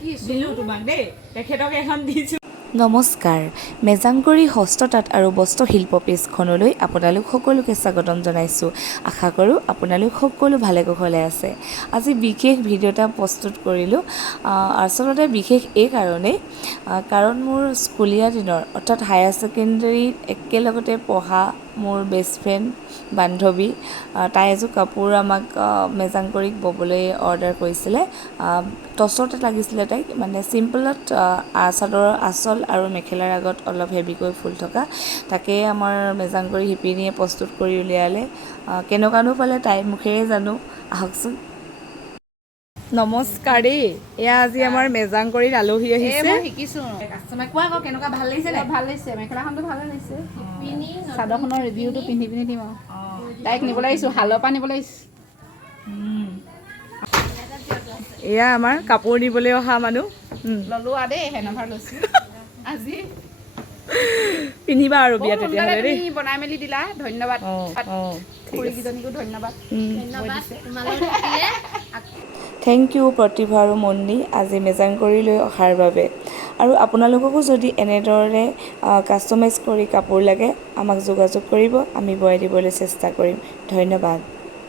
দিলোঁ তোমাক দেই, তেখেতক এখন দিছোঁ। নমস্কাৰ, মেজাংকৰি হস্ততাঁত আৰু বস্ত্ৰশিল্প পেজখনলৈ আপোনালোক সকলোকে স্বাগতম জনাইছোঁ। আশা কৰোঁ আপোনালোক সকলো ভালে কুশলে আছে। আজি বিশেষ ভিডিঅ' এটা প্ৰস্তুত কৰিলোঁ। আচলতে বিশেষ এই কাৰণেই, কাৰণ মোৰ স্কুলীয়া দিনৰ অৰ্থাৎ হায়াৰ ছেকেণ্ডেৰীত একেলগতে পঢ়া মোৰ বেষ্ট ফ্ৰেণ্ড বান্ধৱী, তাই এযোৰ কাপোৰ আমাক মেজাংকৰিক ব'বলৈ অৰ্ডাৰ কৰিছিলে। টচতে লাগিছিলে তাইক, মানে চিম্পলত চাদৰৰ আঁচল আৰু মেখেলাৰ আগত অলপ হেভিকৈ ফুল থকা, তাকেই আমাৰ মেজাংকৰি শিপিনীয়ে প্ৰস্তুত কৰি উলিয়ালে। কেনেকুৱানো পালে তাইৰ মুখেৰে জানো, আহকচোন। নমস্কাৰ দেই, এয়া আজি আমাৰ মেজাংকৰিত আলহী আহিছে। মই শিকিছোঁ। কাষ্টমাৰ কোৱা আকৌ কেনেকুৱা, ভাল লাগিছে নে? ভাল লাগিছে, মেখেলাখনটো ভালে লাগিছে। চাদৰখনৰ ৰিভিউটো পিন্ধি দিম আৰু। তাইক নিবলৈ আহিছোঁ, শালৰ পৰা নিবলৈ আহিছোঁ। এয়া আমাৰ কাপোৰ নিবলৈ অহা মানুহ। ল'লোঁ আৰু দেই, হেনভাৰ লৈছোঁ আজি। পিন্ধিবা আৰু বিয়া তেতিয়াহ'লে দেই। তুমি বনাই মেলি দিলা, ধন্যবাদ। খুৰীকেইজনীকো ধন্যবাদ। থেংক ইউ প্ৰতিভা আৰু মন্দি আজি মেজাংকৰিলৈ অহাৰ বাবে। আৰু আপোনালোককো যদি এনেদৰে কাষ্টমাইজ কৰি কাপোৰ লাগে আমাক যোগাযোগ কৰিব, আমি বনাই দিবলৈ চেষ্টা কৰিম। ধন্যবাদ।